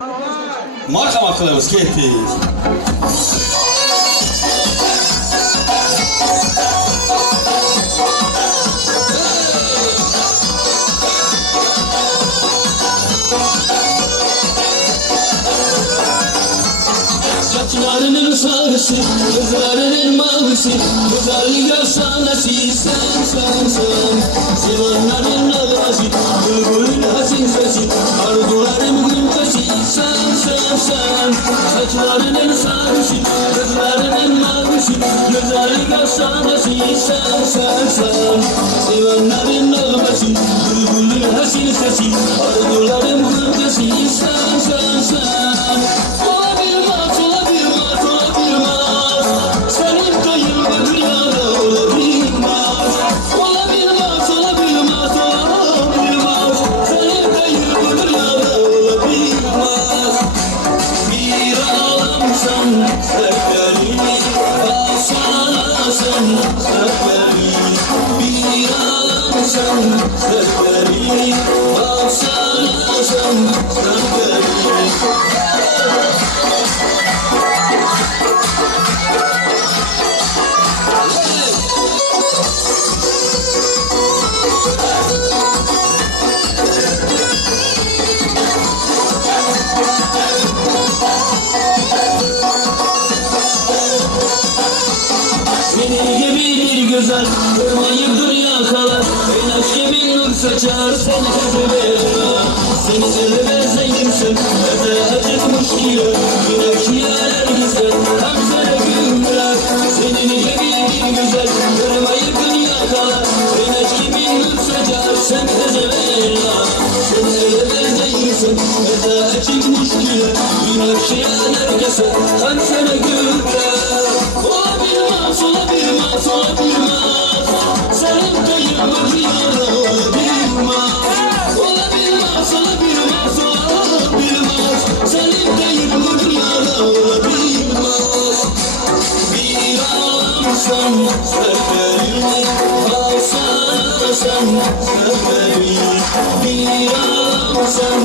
Marhamat qilamiz, ketdik. Saçlarının sarısı, gözlerinin mavisi, güzellik efsanesi sen. Sevenlerin nabası, bülbülün hasin sesi, arzuların gülmesi sen. Saçlarının sarısı, gözlerinin mavisi, güzellik efsanesi sen. Sevenlerin nabası, bülbülün hasin sesi, arzuların gülmesi sen. Senin gibi bir güzel kırmayıp dünya kalar. En aşk gibi nur saçar seni sever. Seni sever zenginsin öte acıkmış diyor. Güneş yarar güzel hem sana güller. Senin gibi bir güzel kırmayıp dünya kalar. En aşk gibi nur saçar seni sever. Seni sever zenginsin öte acıkmış diyor. Güneş yarar güzel hem sana güller. Olabilmez, senin kayıp rüyada olabilmez. Olabilmez, senin kayıp rüyada olabilmez. Bir ağlamsan seferini, alsana sen seferini. Bir ağlamsan